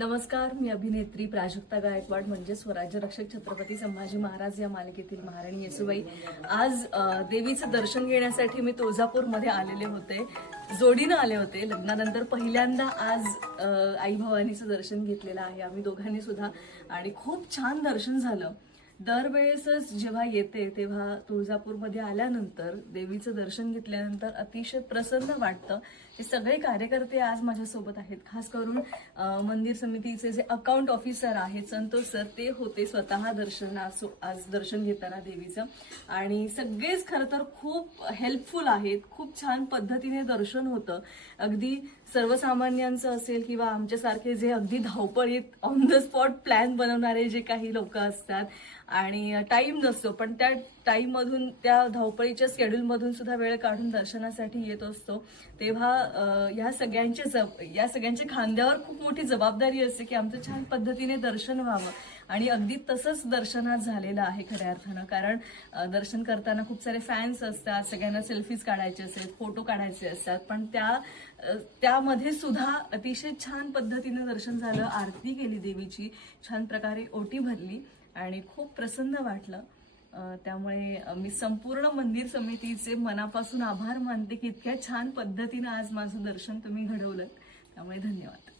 नमस्कार, मी अभिनेत्री प्राजक्ता गायकवाड म्हणजे स्वराज्य रक्षक छत्रपती संभाजी महाराज या मालिकेतील महाराणी येसूबाई। आज देवीचं दर्शन घेण्यासाठी मी तुळजापूरमध्ये आलेले होते, जोडीनं आले होते। लग्नानंतर पहिल्यांदा आज आई भवानीचं दर्शन घेतलेलं आहे आम्ही दोघांनी सुद्धा आणि खूप छान दर्शन झालं। दरवेळेसच जेव्हा येते तेव्हा तुळजापूरमध्ये आल्यानंतर देवीचं दर्शन घेतल्यानंतर अतिशय प्रसन्न वाटतं। हे सगळे कार्यकर्ते आज माझ्यासोबत आहेत, खास करून मंदिर समितीचे जे अकाउंट ऑफिसर आहेत संतोष सर, ते होते स्वतः आज दर्शन घेताना देवीचं। आणि सगळेच खरं तर खूप हेल्पफुल आहेत, खूप छान पद्धतीने दर्शन होतं। अगदी सर्वसामान्यांचं असेल किंवा आमच्यासारखे जे अगदी धावपळीत ऑन द स्पॉट प्लॅन बनवणारे जे काही लोक असतात आणि टाइम नसतो, पण त्या टाइम मधून, त्या धावपळीच्या शेड्यूल मधून सुद्धा वेळ काढून दर्शनासाठी येत असतो, तेव्हा या सगळ्यांच्या खांद्यावर खूप मोठी जबाबदारी असते की आमचं छान पद्धतीने दर्शन व्हावं। आणि अगदी तसंच दर्शनात झालेलं आहे खऱ्या अर्थानं, कारण दर्शन करताना खूप सारे फॅन्स असतात, सगळ्यांना सेल्फीज काढायचे असतात, फोटो काढायचे असतात, पण त्यामध्ये सुद्धा अतिशय छान पद्धतीने दर्शन झालं। आरती केली देवीची, छान प्रकारे ओटी भरली आणि खूप प्रसन्न वाटलं। त्यामुळे मी संपूर्ण मंदिर समितीचे मनापासून आभार मानते की इतक्या छान पद्धतीने आज माझं दर्शन तुम्ही घडवलं, त्यामुळे धन्यवाद।